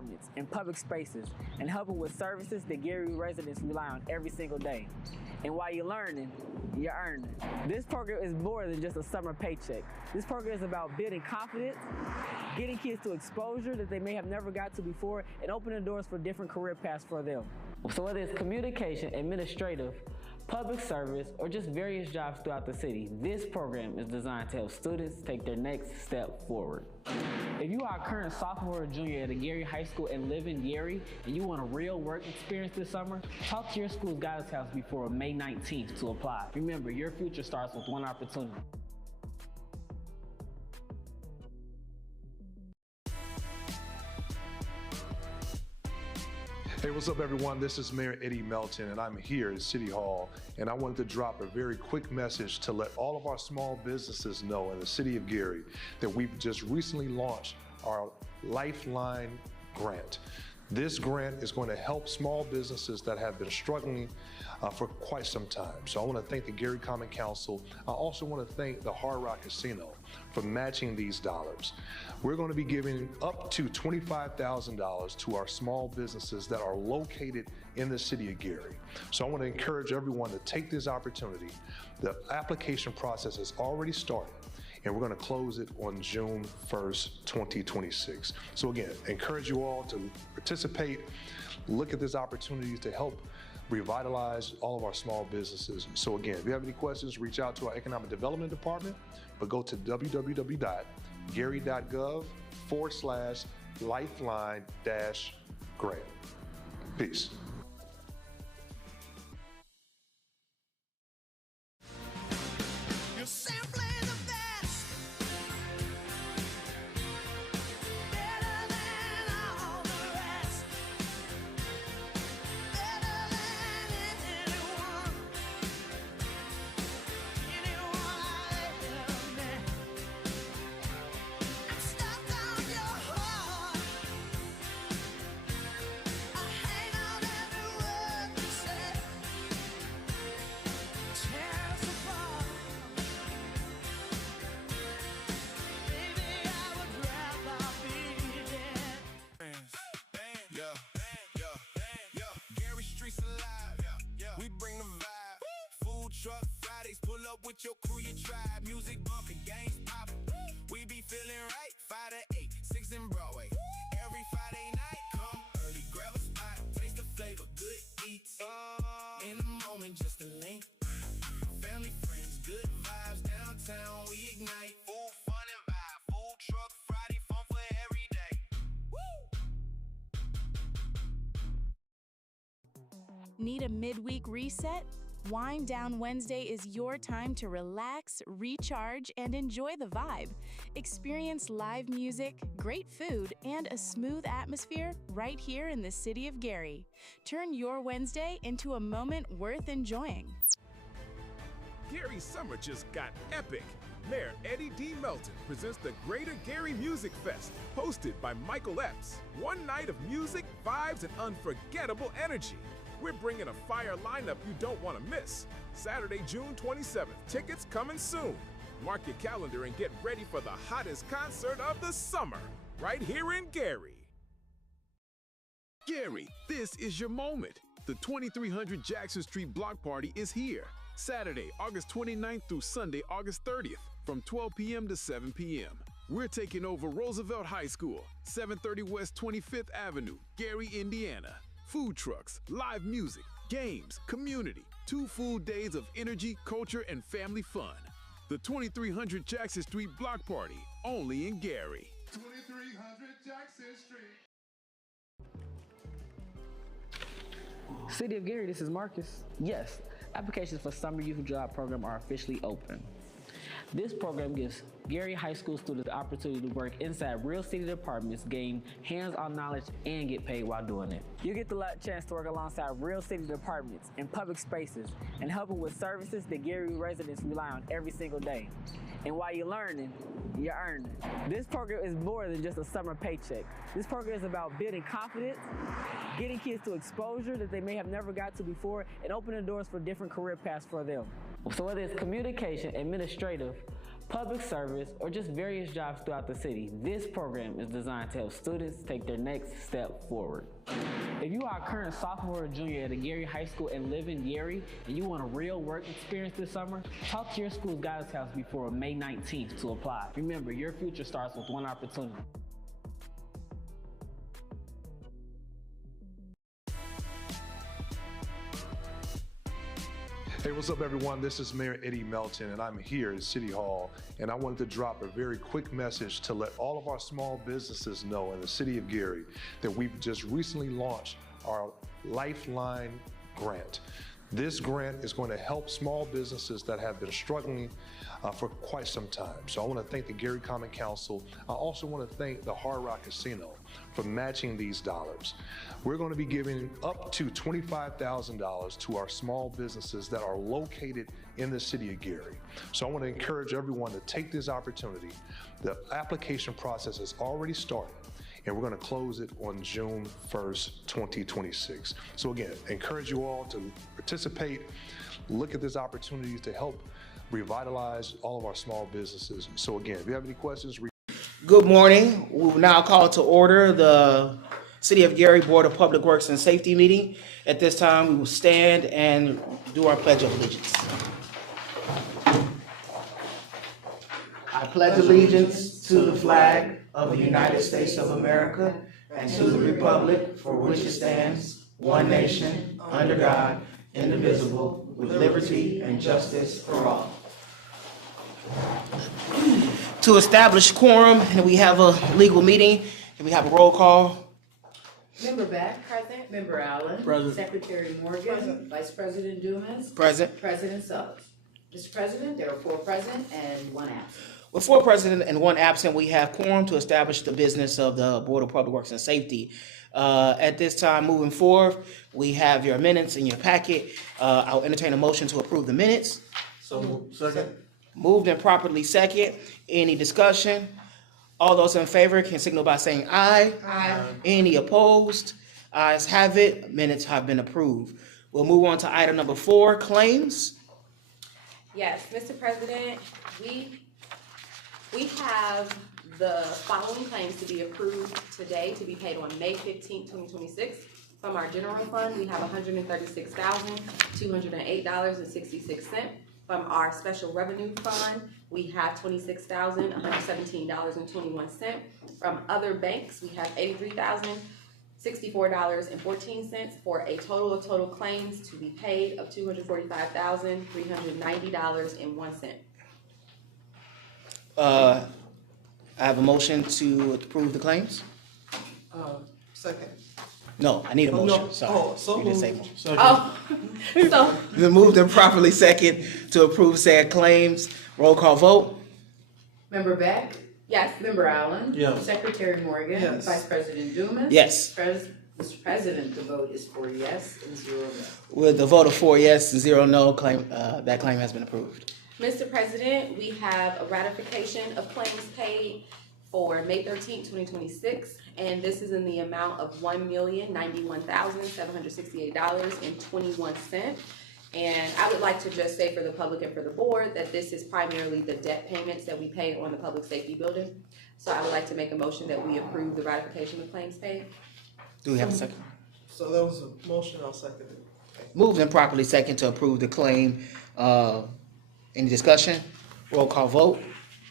departments and public spaces and helping with services that Gary residents rely on every single day. And while you're learning, you're earning. This program is more than just a summer paycheck. This program is about building confidence, getting kids to exposure that they may have never got to before, and opening doors for different career paths for them. So whether it's communication, administrative, public service, or just various jobs throughout the city, this program is designed to help students take their next step forward. If you are a current sophomore or junior at a Gary High School and live in Gary, and you want a real work experience this summer, talk to your school's guidance counselor before May 19th to apply. Remember, your future starts with one opportunity. Hey, what's up everyone? This is Mayor Eddie Melton and I'm here at City Hall, and I wanted to drop a very quick message to let all of our small businesses know in the city of Gary that we've just recently launched our Lifeline grant. This grant is going to help small businesses that have been struggling for quite some time. So I want to thank the Gary Common Council. I also want to thank the Hard Rock Casino for matching these dollars. We're going to be giving up to $25,000 to our small businesses that are located in the city of Gary. So I want to encourage everyone to take this opportunity. The application process has already started, and we're going to close it on June 1st, 2026. So again, encourage you all to participate, look at this opportunity to help revitalize all of our small businesses. So again, if you have any questions, reach out to our Economic Development Department, but go to www.gary.gov/lifeline-grant. Peace. You're simply the best. Better than all the rest. Better than anyone. Anyone I've ever met. I'm stuck on your heart. I hang on every word you say. Tear us apart. Baby, I would rather be dead. Gary Streets alive. We bring the vibe. Food truck Fridays, pull up with your crew, your tribe. Music bumping, games popping. We be feeling right. 5 to 8, 6 in Broadway. Every Friday night, come early, grab a spot, taste the flavor, good eats. In the moment, just a link. Family, friends, good vibes downtown. We ignite. Full fun and vibe. Food truck Friday, fun for every day. Need a midweek reset? Wind Down Wednesday is your time to relax, recharge, and enjoy the vibe. Experience live music, great food, and a smooth atmosphere right here in the city of Gary. Turn your Wednesday into a moment worth enjoying. Gary's summer just got epic. Mayor Eddie D. Melton presents the Greater Gary Music Fest, hosted by Michael Epps. One night of music, vibes, and unforgettable energy. We're bringing a fire lineup you don't want to miss. Saturday, June 27th. Tickets coming soon. Mark your calendar and get ready for the hottest concert of the summer, right here in Gary. Gary, this is your moment. The 2300 Jackson Street Block Party is here. Saturday, August 29th through Sunday, August 30th, from 12 p.m. to 7 p.m. We're taking over Roosevelt High School, 730 West 25th Avenue, Gary, Indiana. Food trucks, live music, games, community. 2 full days of energy, culture, and family fun. The 2300 Jackson Street Block Party, only in Gary. 2300 Jackson Street. City of Gary, this is Marcus. Yes, applications for Summer Youth Job Program are officially open. This program gives Gary High School students the opportunity to work inside real city departments, gain hands-on knowledge, and get paid while doing it. You get the chance to work alongside real city departments and public spaces and helping with services that Gary residents rely on every single day. And while you're learning, you're earning. This program is more than just a summer paycheck. This program is about building confidence, getting kids to exposure that they may have never got to before, and opening doors for different career paths for them. So whether it's communication, administrative, public service, or just various jobs throughout the city, this program is designed to help students take their next step forward. If you are a current sophomore or junior at a Gary High School and live in Gary and you want a real work experience this summer, talk to your school's guidance counselor before May 19th to apply. Remember, your future starts with one opportunity. Hey, what's up, everyone? This is Mayor Eddie Melton, and I'm here at City Hall, and I wanted to drop a very quick message to let all of our small businesses know in the city of Gary that we've just recently launched our Lifeline grant. This grant is going to help small businesses that have been struggling for quite some time. So I want to thank the Gary Common Council. I also want to thank the Hard Rock Casino for matching these dollars. We're going to be giving up to $25,000 to our small businesses that are located in the city of Gary. So I want to encourage everyone to take this opportunity. The application process has already started, and we're going to close it on June 1st, 2026. So again, encourage you all to participate, look at this opportunity to help revitalize all of our small businesses. So again, if you have any questions, Good morning. We will now call to order the City of Gary Board of Public Works and Safety meeting. At this time, we will stand and do our Pledge of Allegiance. I pledge allegiance to the flag of the United States of America and to the republic for which it stands, one nation, under God, indivisible, with liberty and justice for all. To establish quorum, and we have a legal meeting, and we have a roll call. Member Beck. Present. Member Allen. Present. Secretary Morgan. Vice President Dumas. Present. President Sellers. Mr. President, there are 4 present and 1 absent. With 4 present and 1 absent, we have quorum to establish the business of the Board of Public Works and Safety. At this time, moving forward, we have your minutes in your packet. I'll entertain a motion to approve the minutes. So second. Moved and properly second. Any discussion? All those in favor can signal by saying aye. Aye. Any opposed? Ayes have it. Minutes have been approved. We'll move on to item number 4, claims. Yes, Mr. President, we have the following claims to be approved today to be paid on May 15th, 2026. From our general fund, we have $136,208.66. From our special revenue fund, we have $26,117.21. From other banks, we have $83,064.14 for a total of total claims to be paid of $245,390.01. I have a motion to approve the claims. Second. No, I need a motion. no. Sorry. Oh, so You didn't say moved. motion. Oh, so, Been moved and properly second to approve said claims. Roll call vote. Member Beck. yes. Member Allen. Yes. Secretary Morgan. Yes. Vice President Dumas. Yes. Mr. President, the vote is 4 yes and 0 no. With the vote of 4 yes and 0 no, that claim has been approved. Mr. President, we have a ratification of claims paid for May 13th, 2026, and this is in the amount of $1,091,768.21. And I would like to just say for the public and for the board that this is primarily the debt payments that we pay on the public safety building. So I would like to make a motion that we approve the ratification of claims paid. Do we have a second? So that was a motion, I'll second it. Moved and properly second to approve the claim. Any discussion? Roll call vote.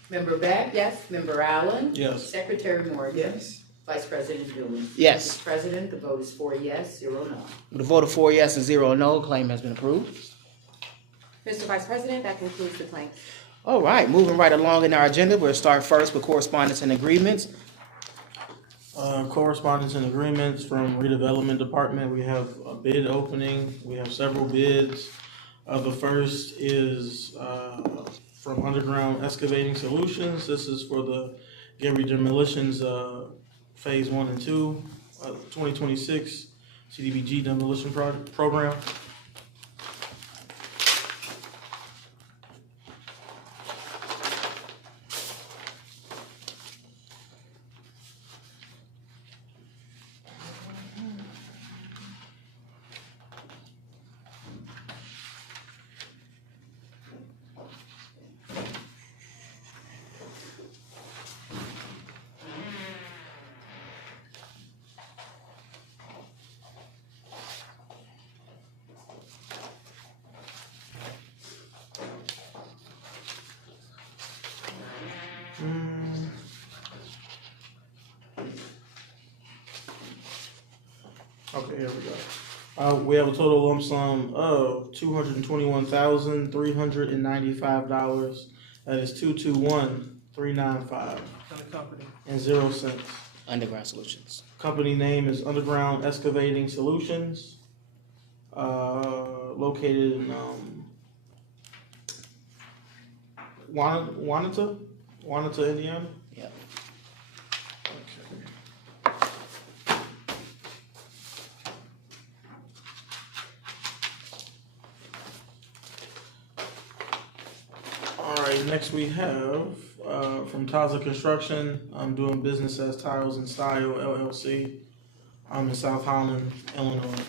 Member Beck. Yes. Member Allen. Yes. Secretary Morgan. Yes. Vice President Dumas. Yes. Mr. President, the vote is 4 yes, 0 no. With a vote of 4 yes and 0 no, claim has been approved. Mr. Vice President, that concludes the claims. All right, moving right along in our agenda, we'll start first with correspondence and agreements. Correspondence and agreements from redevelopment department. We have a bid opening. We have several bids. The first is from Underground Excavating Solutions. This is for the Gary demolitions, phase 1 and 2, 2026 CDBG demolition program. Okay, here we go. We have a total lump sum of $221,395. That is 221,395 And the company. and 0 cents. Underground Solutions. Company name is Underground Excavating Solutions. Located in Wanata, Indiana. Yep. All right, next we have from Taza Construction. I'm doing business as Tiles and Style LLC. I'm in South Holland, Illinois.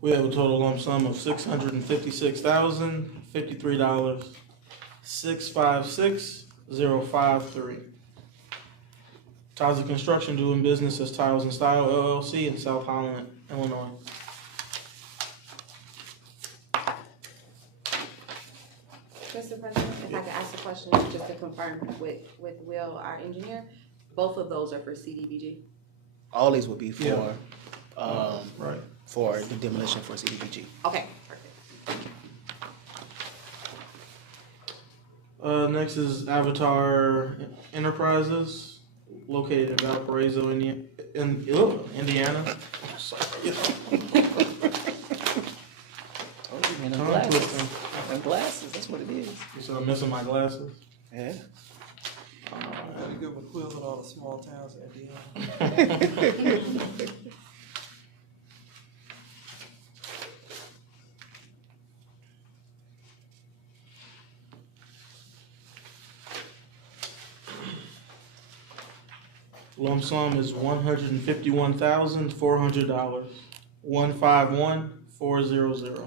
We have a total lump sum of $656,053, 656,053. Taza Construction doing business as Tiles and Style LLC in South Holland, Illinois. Mr. President, if I could ask a question, just to confirm with Will, our engineer, both of those are for CDBG? All these would be for, Yeah. right, for the demolition for CDBG. Okay, perfect. Next is Avatar Enterprises, located in Valparaiso, Indiana. Oh, you mean them Tongue glasses. twisting. Them glasses, that's what it is. So I'm missing my glasses. Yeah. Gotta give a quiz on all the small towns in Indiana. Lump sum is $151,400. 151,400.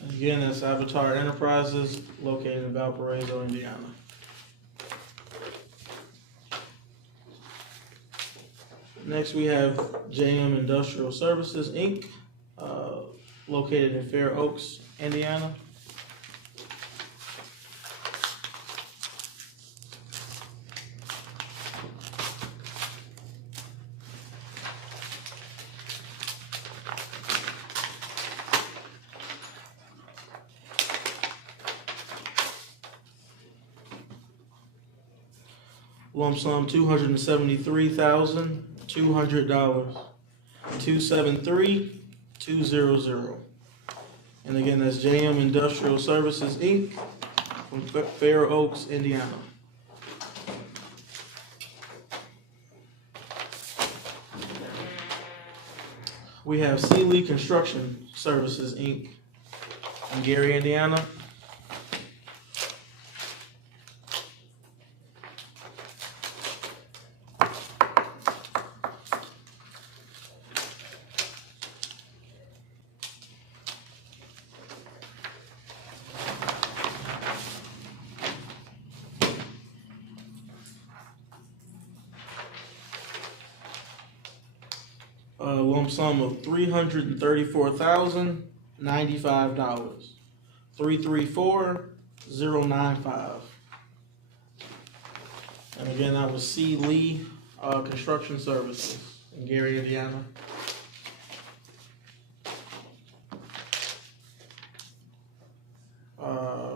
And again, that's Avatar Enterprises, located in Valparaiso, Indiana. Next, we have JM Industrial Services, Inc., located in Fair Oaks, Indiana. Lump sum $273,200. $273,200. And again, that's JM Industrial Services Inc. from Fair Oaks, Indiana. We have Sealy Construction Services Inc. in Gary, Indiana. Lump sum of $334,095. 334,095. And again, that was C. Lee Construction Services in Gary, Indiana.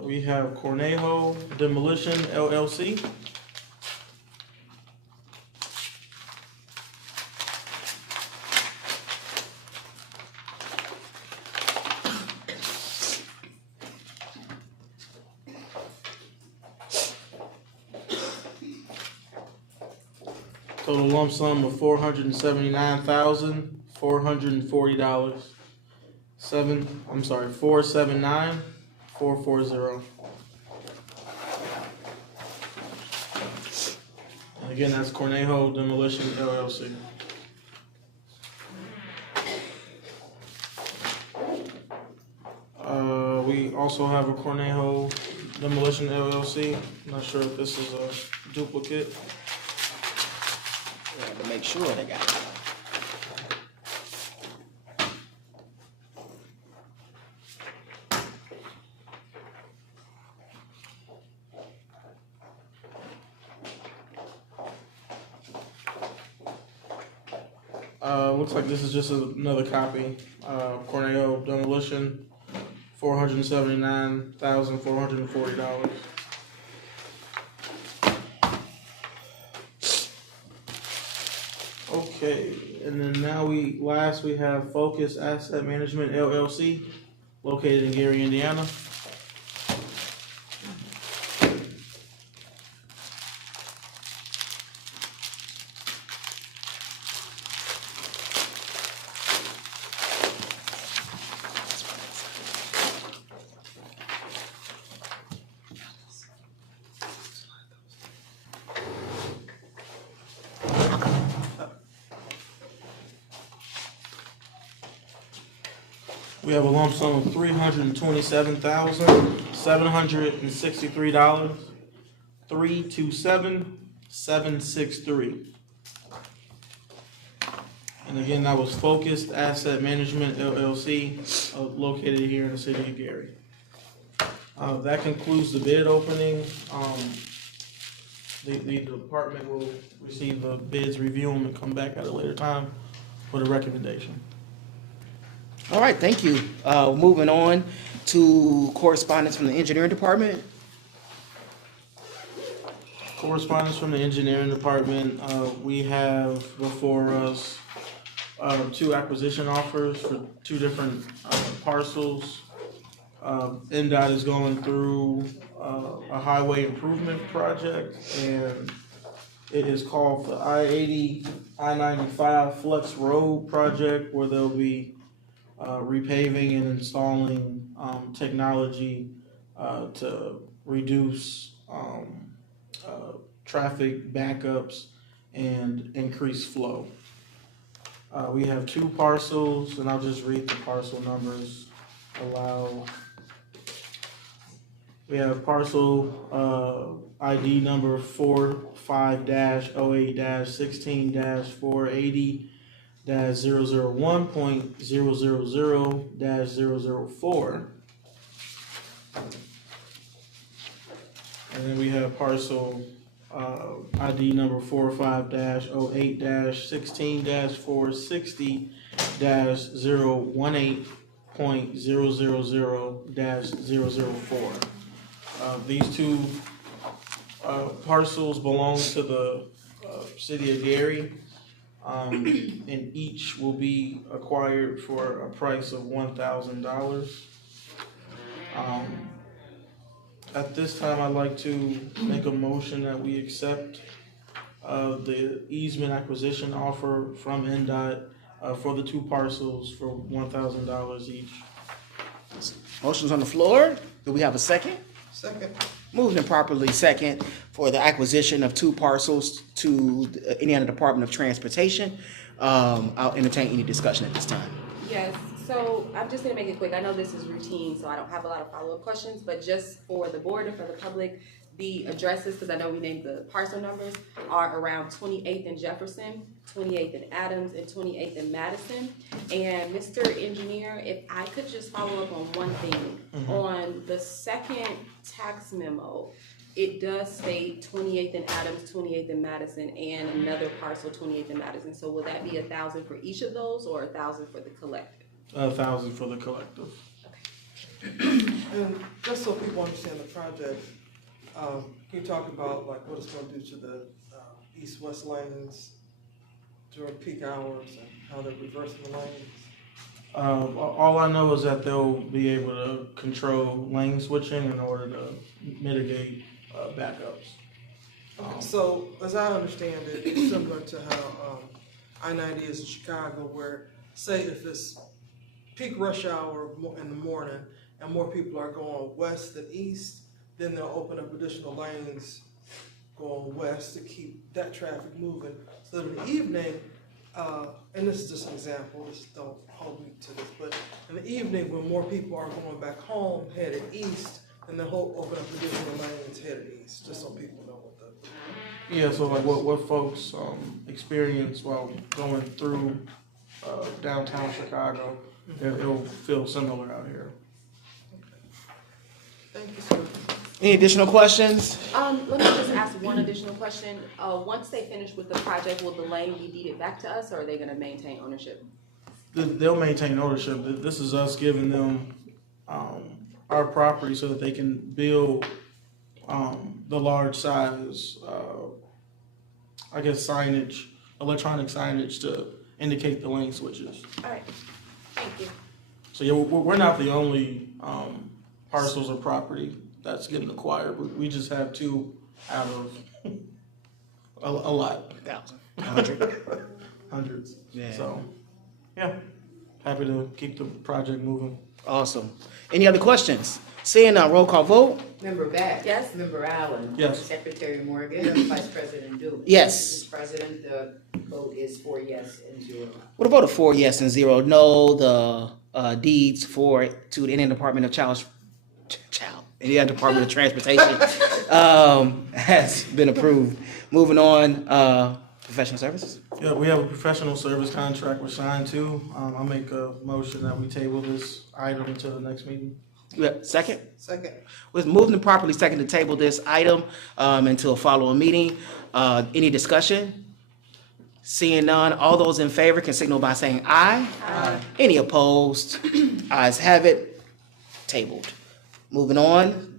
We have Cornejo Demolition LLC. Total lump sum of $479,440. 479,440. Again, that's Cornejo Demolition LLC. We also have a Cornejo Demolition LLC. I'm not sure if this is a duplicate. We have to make sure they got it. Looks like this is just another copy. Cornejo Demolition, $479,440. Okay, and then now we have Focus Asset Management LLC, located in Gary, Indiana. We have a lump sum of $327,763. 327763. And again, that was Focused Asset Management LLC, located here in the city of Gary. That concludes the bid opening. The department will receive the bids, review them, and come back at a later time with a recommendation. All right, thank you. Moving on to correspondence from the engineering department. Correspondence from the engineering department. We have before us two acquisition offers for two different parcels. NDOT is going through a highway improvement project, and it is called the I-80, I-95 Flex Road project, where they'll be repaving and installing technology to reduce traffic backups and increase flow. We have two parcels, and I'll just read the parcel numbers aloud. We have parcel ID number 45-08-16-480-001.000-004. And then we have parcel ID number 45-08-16-460-018.000-004. These two parcels belong to the city of Gary, and each will be acquired for a price of $1,000. At this time, I'd like to make a motion that we accept the easement acquisition offer from NDOT for the two parcels for $1,000 each. Motion's on the floor. Do we have a second? Second. Moved and properly second for the acquisition of two parcels to the Indiana Department of Transportation. I'll entertain any discussion at this time. Yes, so I'm just gonna make it quick. I know this is routine, so I don't have a lot of follow-up questions, but just for the board and for the public, the addresses, because I know we named the parcel numbers, are around 28th and Jefferson, 28th and Adams, and 28th and Madison. And Mr. Engineer, if I could just follow up on one thing. On the second tax memo, it does state 28th and Adams, 28th and Madison, and another parcel, 28th and Madison. So will that be $1,000 for each of those, or $1,000 for the collective? $1,000 for the collective. And just so people understand the project, can you talk about like what it's going to do to the east-west lanes during peak hours and how they're reversing the lanes? All I know is that they'll be able to control lane switching in order to mitigate backups. So, as I understand it, it's similar to how I-90 is in Chicago, where say if it's peak rush hour in the morning and more people are going west than east, then they'll open up additional lanes going west to keep that traffic moving. So that in the evening, and this is just an example, just don't hold me to this, but in the evening when more people are going back home headed east, then they'll open up additional lanes headed east, just so people know what the. Yeah, so like what folks experience while going through downtown Chicago, it'll feel similar out here. Thank you, sir. Any additional questions? Let me just ask one additional question. Once they finish with the project, will the lane be deeded back to us, or are they gonna maintain ownership? They'll maintain ownership. This is us giving them our property so that they can build the large size, I guess signage, electronic signage to indicate the lane switches. All right, thank you. So yeah, we're not the only parcels of property that's getting acquired. We just have 2 out of a lot. 1,000. Hundreds. Yeah. So, yeah, happy to keep the project moving. Awesome. Any other questions? Seeing none, roll call vote. Member Beck? Yes. Member Allen? Yes. Secretary Morgan? Vice President Duke? Yes. Mr. President, the vote is 4 yes and 0 no. With a vote of 4 yes and 0 no, the deeds to the Indiana Department of Indiana Department of Transportation has been approved. Moving on, professional services. Yeah, we have a professional service contract we're signed to. I'll make a motion that we table this item until the next meeting. Second? Second. Was moved and properly second to table this item until a following meeting. Any discussion? Seeing none, all those in favor can signal by saying aye. Aye. Any opposed? Ayes have it. Tabled. Moving on,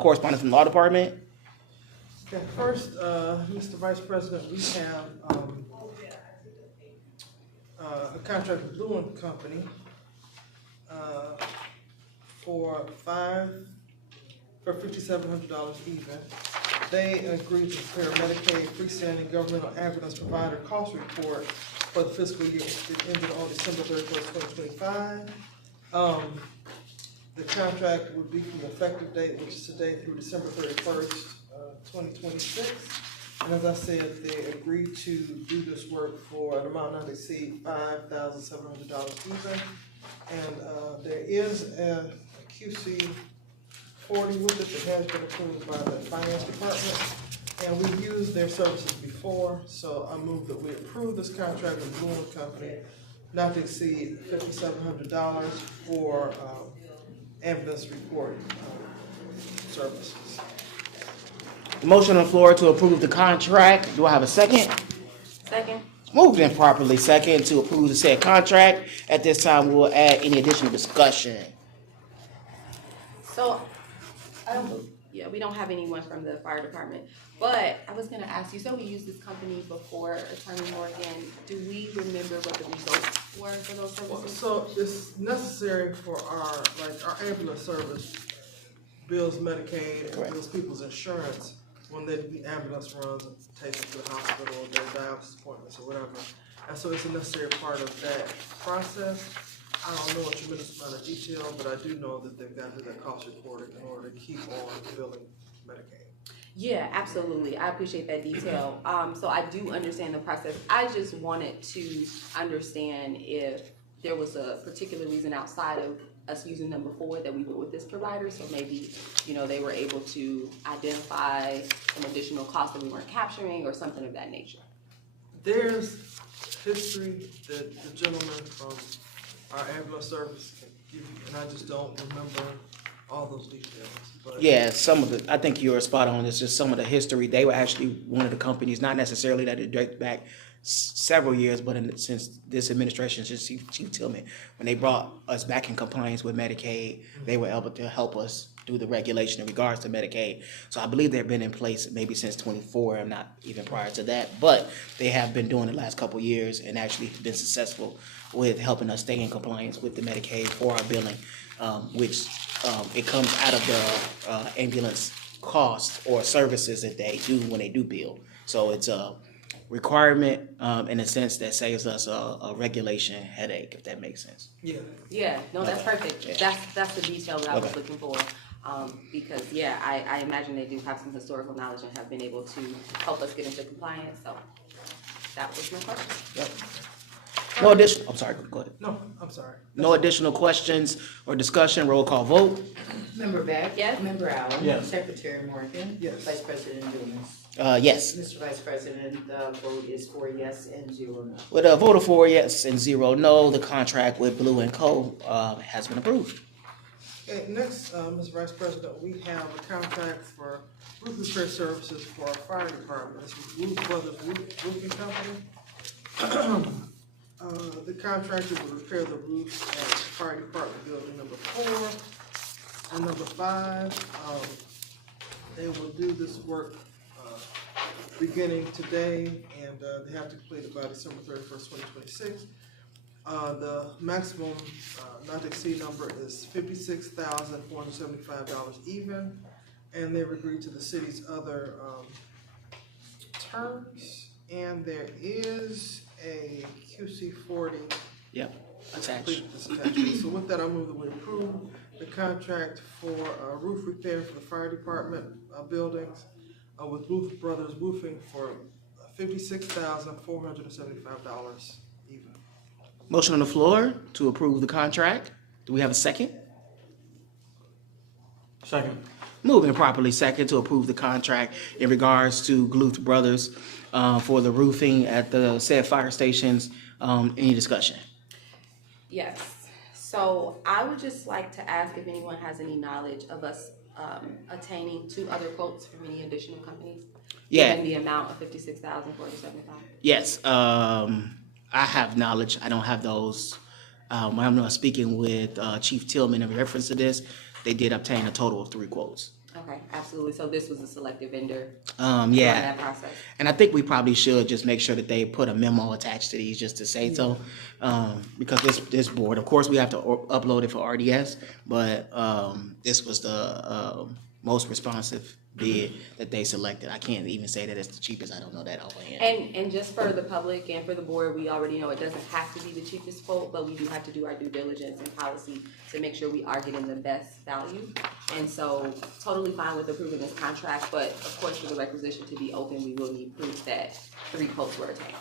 correspondence from the law department. Okay, first, Mr. Vice President, we have a contract with Blue and Company for $5,700 even. They agreed to prepare a Medicaid freestanding governmental ambulance provider cost report for the fiscal year that ended on December 31st, 2025. The contract would be from the effective date, which is today, through December 31st, 2026. And as I said, they agreed to do this work for an amount not to exceed $5,700 even. And there is a QC 40 with it that has been approved by the finance department. And we've used their services before, so I move that we approve this contract with Blue and Company not to exceed $5,700 for ambulance report services. The motion on the floor to approve the contract. Do I have a second? Second. Moved and properly second to approve the said contract. At this time, we'll add any additional discussion. So, yeah, we don't have anyone from the fire department, but I was gonna ask you, so we used this company before, Attorney Morgan, do we remember what the results were for those services? So it's necessary for our ambulance service bills Medicaid and bills people's insurance when they do ambulance runs and take them to the hospital or their dialysis appointments or whatever. And so it's a necessary part of that process. I don't know a tremendous amount of detail, but I do know that they've got to do that cost report in order to keep on billing Medicaid. Yeah, absolutely. I appreciate that detail. So I do understand the process. I just wanted to understand if there was a particular reason outside of us using them before that we were with this provider. So maybe, they were able to identify some additional costs that we weren't capturing or something of that nature. There's history that the gentleman from our ambulance service can give you, and I just don't remember all those details. But Yeah, some of it, I think you're spot on. It's just some of the history. They were actually one of the companies, not necessarily that it dates back several years, but since this administration, since Chief Tillman, when they brought us back in compliance with Medicaid, they were able to help us do the regulation in regards to Medicaid. So I believe they've been in place maybe since 24, I'm not even prior to that, but they have been doing it the last couple of years and actually been successful with helping us stay in compliance with the Medicaid for our billing, which it comes out of the ambulance costs or services that they do when they do bill. So it's a requirement in a sense that saves us a regulation headache, if that makes sense. Yeah. Yeah, no, that's perfect. Yeah. That's the detail that I was looking for. Because, yeah, I imagine they do have some historical knowledge and have been able to help us get into compliance, so that was my question. No additional, I'm sorry, go ahead. No, I'm sorry. No additional questions or discussion, roll call vote. Member Beck? Yes. Member Allen? Yes. Secretary Morgan? Yes. Vice President Dumas? Yes. Mr. Vice President, the vote is 4 yes and 0 no. With a vote of 4 yes and 0 no, the contract with Blue and Co. Has been approved. Okay, next, Mr. Vice President, we have a contract for roof repair services for our fire department. This is Roof Brothers Roofing Company. The contractor will repair the roofs at the fire department building number 4 and number 5. They will do this work beginning today, and they have to complete it by December 31st, 2026. The maximum not to exceed number is $56,475 even, and they've agreed to the city's other terms, and there is a QC40 Yep, attached. attachment. So with that, I move that we approve the contract for roof repair for the fire department buildings with Roof Brothers Roofing for $56,475 even. Motion on the floor to approve the contract. Do we have a second? Second. Moving properly second to approve the contract in regards to Gluth Brothers for the roofing at the said fire stations. Any discussion? Yes, so I would just like to ask if anyone has any knowledge of us attaining 2 other quotes from any additional companies? Yeah. Given the amount of $56,475? Yes, I have knowledge. I don't have those. When I'm speaking with Chief Tillman in reference to this, they did obtain a total of 3 quotes. Okay, absolutely. So this was a selected vendor Yeah. during that process? And I think we probably should just make sure that they put a memo attached to these just to say so. Because this board, of course, we have to upload it for RDS, but this was the most responsive bid that they selected. I can't even say that it's the cheapest. I don't know that offhand. And just for the public and for the board, we already know it doesn't have to be the cheapest quote, but we do have to do our due diligence and policy to make sure we are getting the best value. And so totally fine with approving this contract, but of course for the requisition to be open, we will need proof that 3 quotes were attained.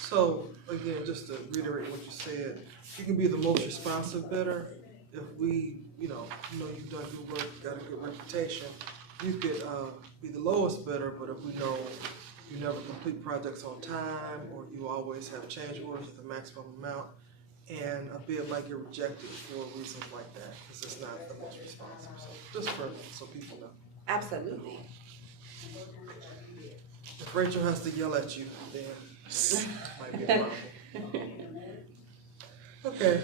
So again, just to reiterate what you said, you can be the most responsive bidder. If we, you know you've done good work, got a good reputation, you could be the lowest bidder, but if we know you never complete projects on time, or you always have change orders at the maximum amount, and a bid might get rejected for reasons like that, because it's not the most responsive. So just so people know. Absolutely. If Rachel has to yell at you, then might be a problem. Okay.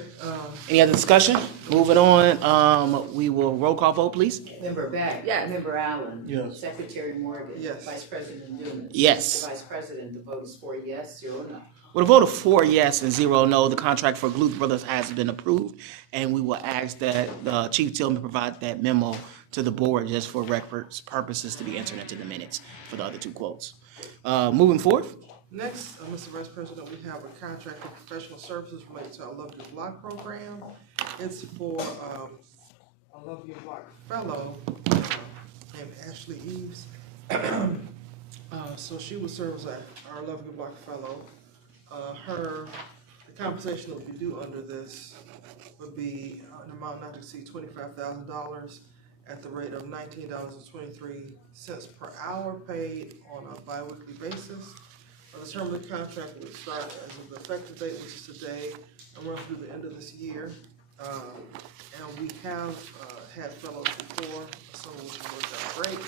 Any other discussion? Moving on, we will roll call vote, please. Member Beck? Yes. Member Allen? Yes. Secretary Morgan? Yes. Vice President Dumas? Yes. Mr. Vice President, the vote is 4 yes, 0 no. With a vote of 4 yes and 0 no, the contract for Gluth Brothers has been approved, and we will ask that Chief Tillman provide that memo to the board just for records purposes to be entered into the minutes for the other 2 quotes. Moving forward. Next, Mr. Vice President, we have a contract for professional services related to our Love Your Block program. It's for a Love Your Block fellow named Ashley Eves. So she will serve as our Love Your Block fellow. The compensation that would be due under this would be an amount not to exceed $25,000 at the rate of $19.23 per hour, paid on a bi-weekly basis. The term of the contract would start as of the effective date, which is today, and run through the end of this year. And we have had fellows before, some of which have worked out great.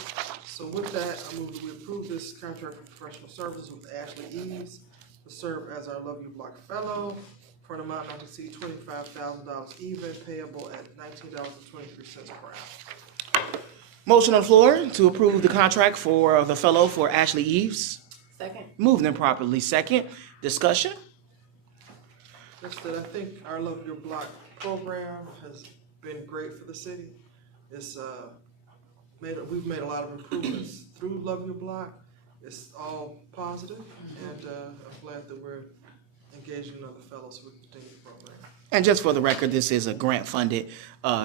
So with that, I move that we approve this contract for professional services with Ashley Eves to serve as our Love You Block fellow for an amount not to exceed $25,000 even, payable at $19.23 per hour. Motion on the floor to approve the contract for the fellow for Ashley Eves. Second. Moved and properly second. Discussion? Just that I think our Love Your Block program has been great for the city. It's we've made a lot of improvements through Love Your Block. It's all positive, and I'm glad that we're engaging other fellows with the program. And just for the record, this is a grant-funded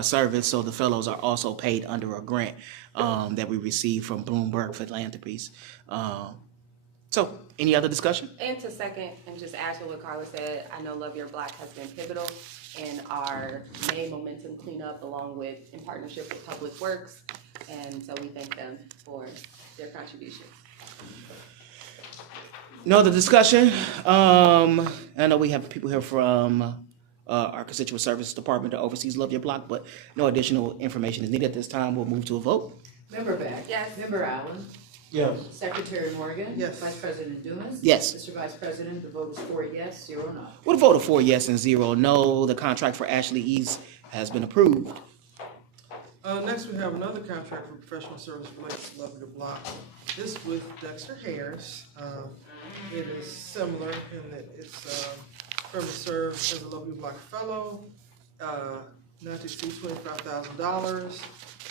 service, so the fellows are also paid under a grant that we received from Bloomberg Philanthropies. So, any other discussion? And to second, and just add to what Carla said, I know Love Your Block has been pivotal in our May Momentum cleanup, along with, in partnership with Public Works, and so we thank them for their contributions. No other discussion? I know we have people here from our constituent services department that oversees Love Your Block, but no additional information is needed at this time. We'll move to a vote. Member Beck? Yes. Member Allen? Yes. Secretary Morgan? Yes. Vice President Dumas? Yes. Mr. Vice President, the vote is 4 yes, 0 no. With a vote of 4 yes and 0 no, the contract for Ashley East has been approved. Next, we have another contract for professional service related to Love Your Block. This with Dexter Harris. It is similar in that it's firm to serve as a Love Your Block fellow, not to exceed $25,000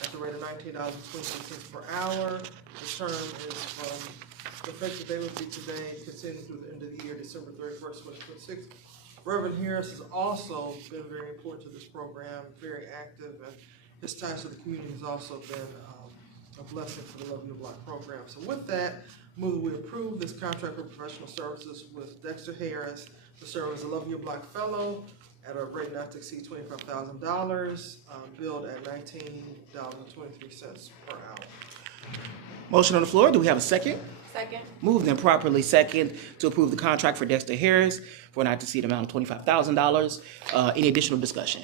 at the rate of $19.26 per hour. The term is from, the effective date would be today, continuing through the end of the year, December 31st, 2026. Reverend Harris has also been very important to this program, very active, and his ties to the community has also been a blessing for the Love Your Block program. So with that, move that we approve this contract for professional services with Dexter Harris to serve as a Love Your Block fellow at a rate not to exceed $25,000, billed at $19.23 per hour. Motion on the floor. Do we have a second? Second. Moved and properly second to approve the contract for Dexter Harris for not to exceed amount of $25,000. Any additional discussion?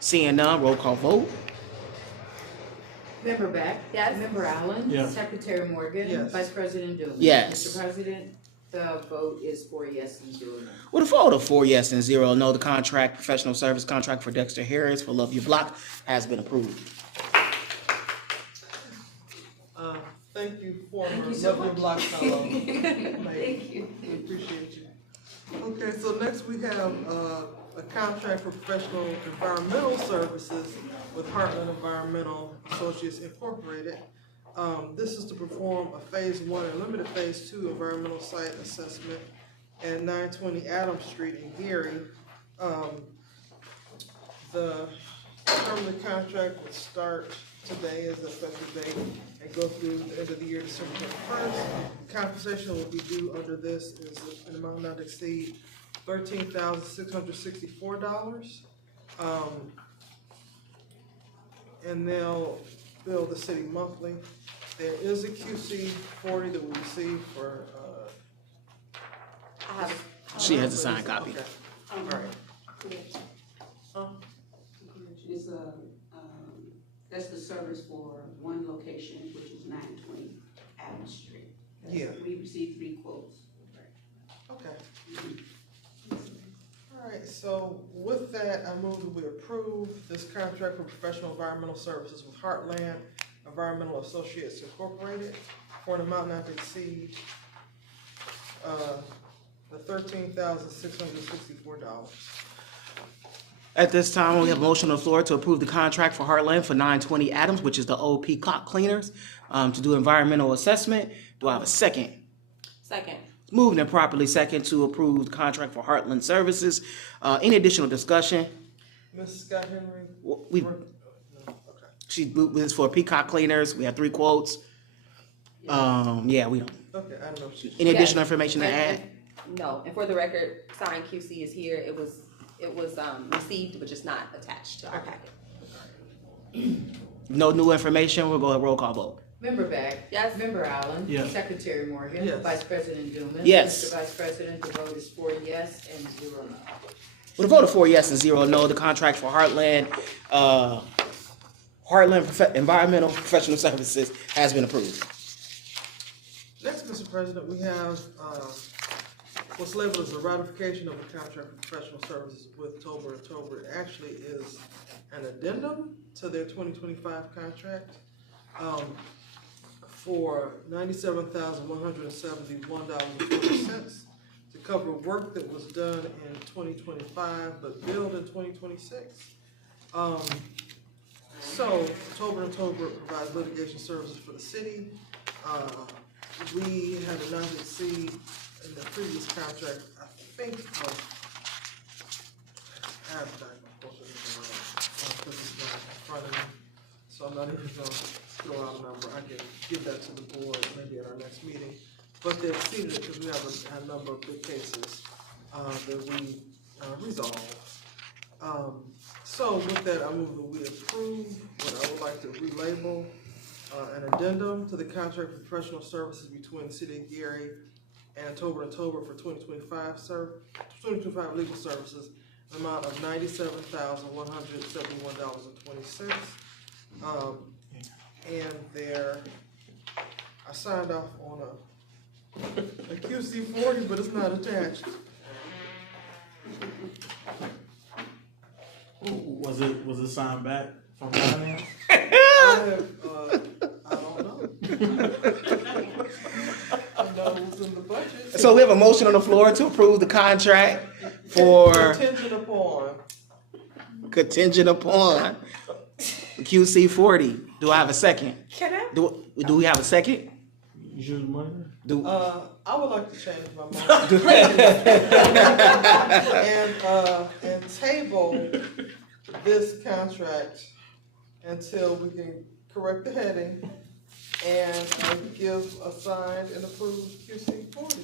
Seeing none, roll call vote. Member Beck? Yes. Member Allen? Yes. Secretary Morgan? Yes. Vice President Dumas? Yes. Mr. President, the vote is 4 yes and 0 no. With a vote of 4 yes and 0 no, the contract, professional service contract for Dexter Harris for Love Your Block has been approved. Thank you, former Thank you so Love Your much. Block fellow. Thank you. We appreciate you. Okay, so next we have a contract for professional environmental services with Heartland Environmental Associates Incorporated. This is to perform a Phase 1 and limited Phase 2 environmental site assessment at 920 Adams Street in Gary. The term of the contract would start today as the effective date and go through the end of the year, December 31st. Compensation will be due under this is an amount not to exceed $13,664. And they'll bill the city monthly. There is a QC 40 that we received for, I have, She has a signed copy. Okay, all right. It's that's the service for one location, which is 920 Adams Street. Yeah. We received 3 quotes. Okay. All right, so with that, I move that we approve this contract for professional environmental services with Heartland Environmental Associates Incorporated for an amount not to exceed the $13,664. At this time, we have a motion on the floor to approve the contract for Heartland for 920 Adams, which is the old Peacock Cleaners, to do environmental assessment. Do I have a second? second. Moved and properly second to approve the contract for Heartland Services. Any additional discussion? Mrs. Scott Henry? We, Okay. she moved this for Peacock Cleaners. We have 3 quotes. Yeah, we don't. Okay, I know she. Any Yes. additional information to add? No, and for the record, signed QC is here. It was received, but just not attached to our packet. No new information. We'll go ahead roll call vote. Member Beck? Yes. Member Allen? Yes. Secretary Morgan? Yes. Vice President Dumas? Yes. Mr. Vice President, the vote is 4 yes and 0 no. With a vote of 4 yes and 0 no, the contract for Heartland Environmental Professional Services has been approved. Next, Mr. President, we have what's labeled as a ratification of the contract for professional services with Tober & Tober. It actually is an addendum to their 2025 contract for $97,171.20 to cover work that was done in 2025 but billed in 2026. So Tober & Tober provides litigation services for the city. We had a not to exceed in the previous contract, I think, advertisement, of course, because it's not in front of me. So I'm not even gonna throw out a number. I can give that to the board maybe at our next meeting. But they've exceeded it because we have a number of big cases that we resolve. So with that, I move that we approve what I would like to relabel an addendum to the contract for professional services between the City of Gary and Tober & Tober for 2025 legal services, an amount of $97,171.20. And I signed off on a QC40, but it's not attached. Was it signed back from finance? I don't know. I know it was in the budget. So we have a motion on the floor to approve the contract for contingent upon QC40. Do I have a second? Can I? Do we have a second? You choose money? I would like to change my motion. and table this contract until we can correct the heading and give a signed and approved QC40.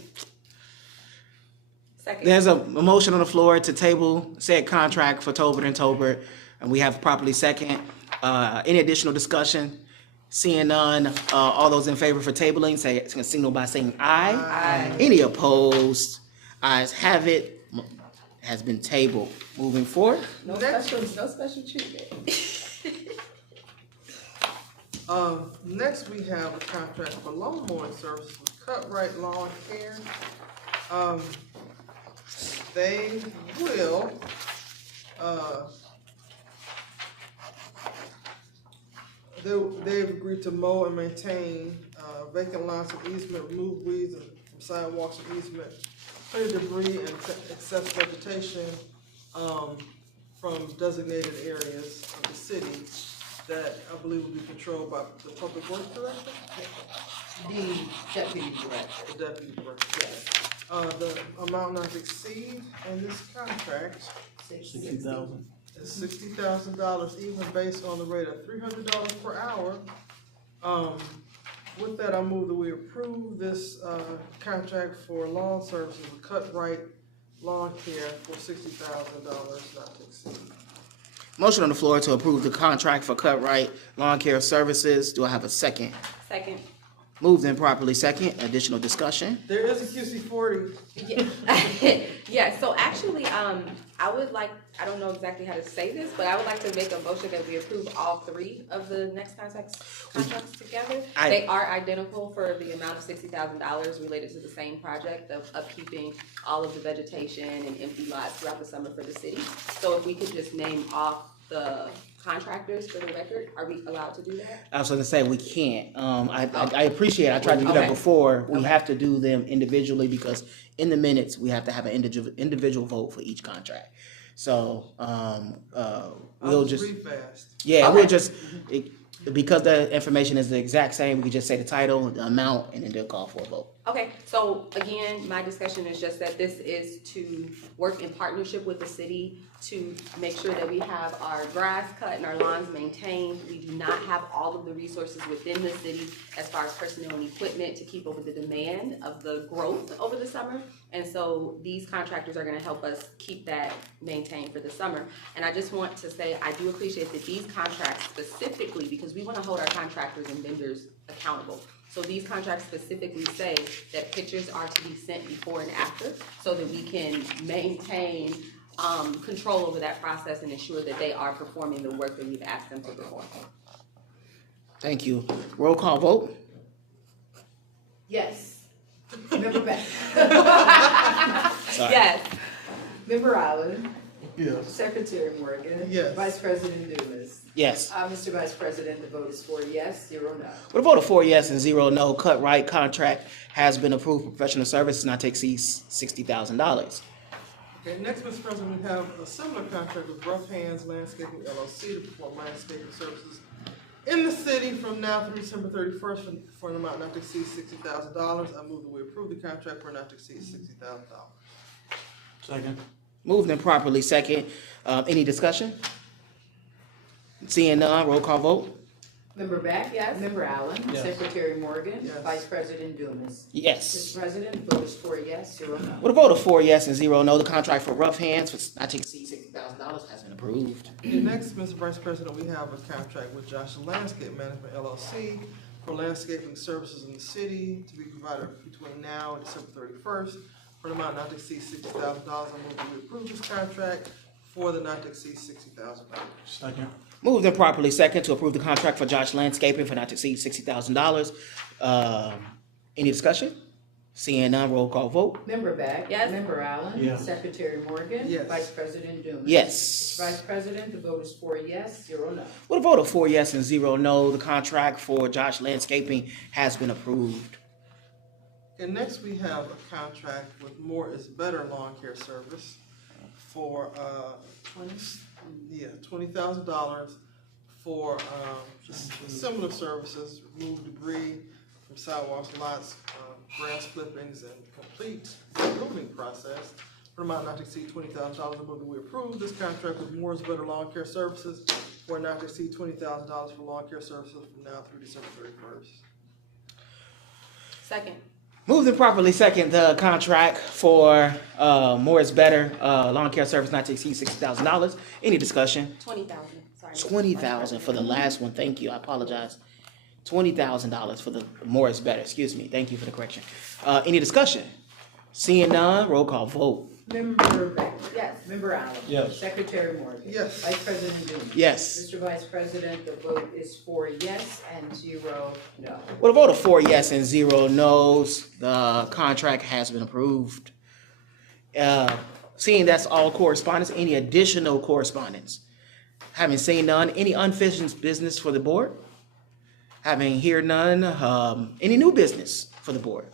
Second. There's a motion on the floor to table said contract for Tobert & Tobert, and we have properly second. Any additional discussion? Seeing none, all those in favor for tabling, signal by saying aye. Aye. Any opposed? Ayes have it. Has been tabled. Moving forward. No special treatment. Next we have a contract for lawn mowing services with Cutright Lawn Care. They will, they've agreed to mow and maintain vacant lots of easement, remove weeds from sidewalks and easement, clear debris and excess vegetation from designated areas of the city that I believe will be controlled by the Public Works Director? The deputy director. The deputy director, yes. The amount not to exceed in this contract $60,000. is $60,000, even based on the rate of $300 per hour. With that, I move that we approve this contract for lawn services with Cutright Lawn Care for $60,000 not to exceed. Motion on the floor to approve the contract for Cutright Lawn Care Services. Do I have a second? Second. Moved and properly second. Additional discussion? There is a QC40. Yeah, so actually, I would like, I don't know exactly how to say this, but I would like to make a motion that we approve all three of the next contracts together. They are identical for the amount of $60,000 related to the same project of upkeeping all of the vegetation and empty lots throughout the summer for the city. So if we could just name off the contractors for the record, are we allowed to do that? I was going to say we can't. I appreciate it. I tried to do that before. We have to do them individually because in the minutes we have to have an individual vote for each contract. So we'll just read fast. Yeah, we'll just because the information is the exact same. We can just say the title, the amount, and then they'll call for a vote. Okay, so again, my discussion is just that this is to work in partnership with the city to make sure that we have our grass cut and our lawns maintained. We do not have all of the resources within the city as far as personnel and equipment to keep up with the demand of the growth over the summer. And so these contractors are gonna help us keep that maintained for the summer. And I just want to say, I do appreciate that these contracts specifically, because we wanna hold our contractors and vendors accountable. So these contracts specifically say that pictures are to be sent before and after so that we can maintain control over that process and ensure that they are performing the work that we've asked them to perform. Thank you. Roll call vote. Yes. Member Beck. Yes. Member Allen. Yes. Secretary Morgan. Yes. Vice President Dumas. Yes. Mr. Vice President, the vote is 4 yes, 0 no. With a vote of 4 yes and 0 no, Cutright contract has been approved for professional services not to exceed $60,000. Okay, next, Mr. President, we have a similar contract with Rough Hands Landscaping LLC to perform landscaping services in the city from now through December 31st for an amount not to exceed $60,000. I move that we approve the contract for not to exceed $60,000. Second. Moved and properly second. Any discussion? Seeing none, roll call vote. Member Beck? Yes. Member Allen? Yes. Secretary Morgan? Yes. Vice President Dumas? Yes. Mr. President, the vote is 4 yes, 0 no. With a vote of 4 yes and 0 no, the contract for Rough Hands for not to exceed $60,000 has been approved. And next, Mr. Vice President, we have a contract with Josh Landscape Management LLC for landscaping services in the city to be provided between now and December 31st for an amount not to exceed $60,000. I move that we approve this contract for the not to exceed $60,000. Second. Moved and properly second to approve the contract for Josh Landscaping for not to exceed $60,000. Any discussion? Seeing none, roll call vote. Member Beck? Yes. Member Allen? Yes. Secretary Morgan? Yes. Vice President Dumas? Yes. Vice President, the vote is 4 yes, 0 no. With a vote of 4 yes and 0 no, the contract for Josh Landscaping has been approved. And next, we have a contract with More is Better Lawn Care Service for $20,000 for just similar services, remove debris from sidewalks, lots, grass clippings, and complete the pruning process for an amount not to exceed $20,000. I move that we approve this contract with More is Better Lawn Care Services for not to exceed $20,000 for lawn care services from now through December 31st. Second. Moved and properly second the contract for More is Better lawn care service not to exceed $60,000. Any discussion? 20,000. Sorry. $20,000 for the last one. Thank you. I apologize. $20,000 for the More is Better. Excuse me. Thank you for the correction. Any discussion? Seeing none, roll call vote. Member Beck? Yes. Member Allen? Yes. Secretary Morgan? Yes. Vice President Dumas? Yes. Mr. Vice President, the vote is 4 yes and 0 no. With a vote of 4 yes and 0 no's, the contract has been approved. Seeing that's all correspondence, any additional correspondence? Having seen none, any unfinished business for the board? Having heard none, any new business for the board?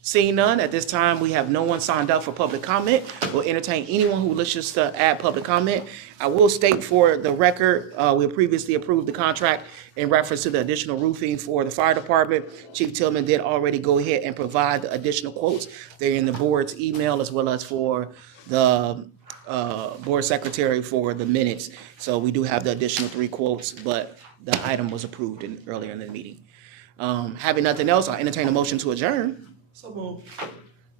Seeing none, at this time, we have no one signed up for public comment. We'll entertain anyone who wishes to add public comment. I will state for the record, we previously approved the contract in reference to the additional roofing for the fire department. Chief Tillman did already go ahead and provide the additional quotes. They're in the board's email as well as for the board secretary for the minutes. So we do have the additional 3 quotes, but the item was approved earlier in the meeting. Having nothing else, I'll entertain a motion to adjourn. So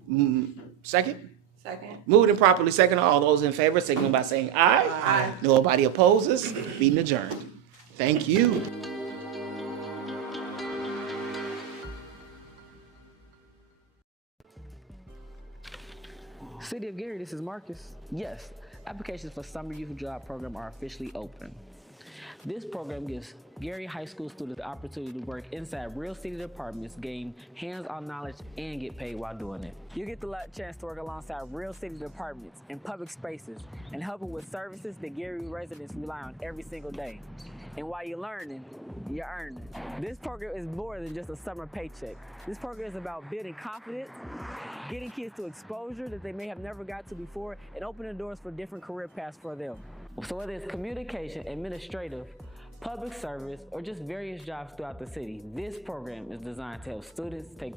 moved. Second? Second. Moved and properly second. All those in favor, signal by saying aye. Aye. Nobody opposes. Meeting adjourned. Thank you. City of Gary, this is Marcus. Yes, applications for Summer Youth Job Program are officially open. This program gives Gary High School students the opportunity to work inside real city departments, gain hands-on knowledge, and get paid while doing it. You get the chance to work alongside real city departments in public spaces and helping with services that Gary residents rely on every single day. And while you're learning, you're earning. This program is more than just a summer paycheck. This program is about building confidence, getting kids to exposure that they may have never got to before, and opening doors for different career paths for them. So whether it's communication, administrative, public service, or just various jobs throughout the city, this program is designed to help students take